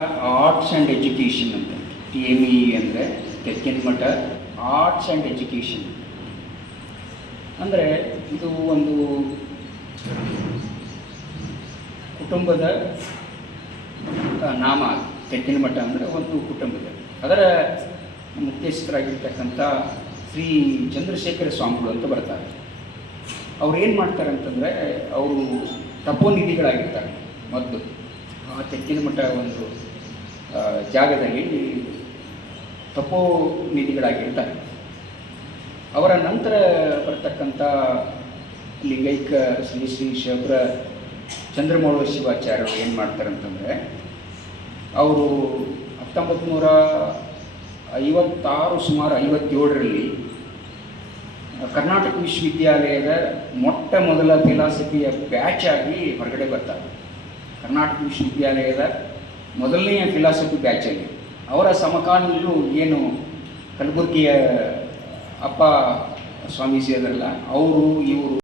Arts and education ಅಂತ TME ಅಂದರೆ ತೆಕ್ಕಿನ ಮಠ arts and education ಅಂದರೆ ಇದು ಒಂದು ಕುಟುಂಬದ ನಾಮ. ತೆಕ್ಕಿನ ಮಠ ಅಂದರೆ ಒಂದು ಕುಟುಂಬದ ಅದರ ಮುಖ್ಯಸ್ಥರಾಗಿರ್ತಕ್ಕಂಥ ಶ್ರೀ ಚಂದ್ರಶೇಖರ ಸ್ವಾಮಿಗಳು ಅಂತ ಬರ್ತಾರೆ. ಅವ್ರು ಏನು ಮಾಡ್ತಾರೆ ಅಂತಂದರೆ ಅವರು ತಪೋನಿಧಿಗಳಾಗಿರ್ತಾರೆ. ಮೊದಲು ಆ ತೆಕ್ಕಿನ ಮಠ ಒಂದು ಜಾಗದಲ್ಲಿ ತಪೋನಿಧಿಗಳಾಗಿರ್ತಾರೆ. ಅವರ ನಂತರ ಬರ್ತಕ್ಕಂಥ ಲಿಂಗೈಕ ಶ್ರೀ ಶ್ರೀ ಶಬರ ಚಂದ್ರಮೌಳ ಶಿವಾಚಾರ್ಯರು ಏನು ಮಾಡ್ತಾರೆ ಅಂತಂದರೆ ಅವರು 1956 ಸುಮಾರು 57ರಲ್ಲಿ ಕರ್ನಾಟಕ ವಿಶ್ವವಿದ್ಯಾಲಯದ ಮೊಟ್ಟ ಮೊದಲ ಫಿಲಾಸಫಿಯ ಬ್ಯಾಚ್ ಆಗಿ ಹೊರಗಡೆ ಬರ್ತಾರೆ. ಕರ್ನಾಟಕ ವಿಶ್ವವಿದ್ಯಾಲಯದ ಮೊದಲನೆಯ ಫಿಲಾಸಫಿ ಬ್ಯಾಚಲ್ಲಿ ಅವರ ಸಮಕಾಲೀನರು ಏನು ಕಲಬುರ್ಗಿಯ ಅಪ್ಪ ಸ್ವಾಮೀಜಿ ಅದರಲ್ಲ, ಅವರು ಇವರು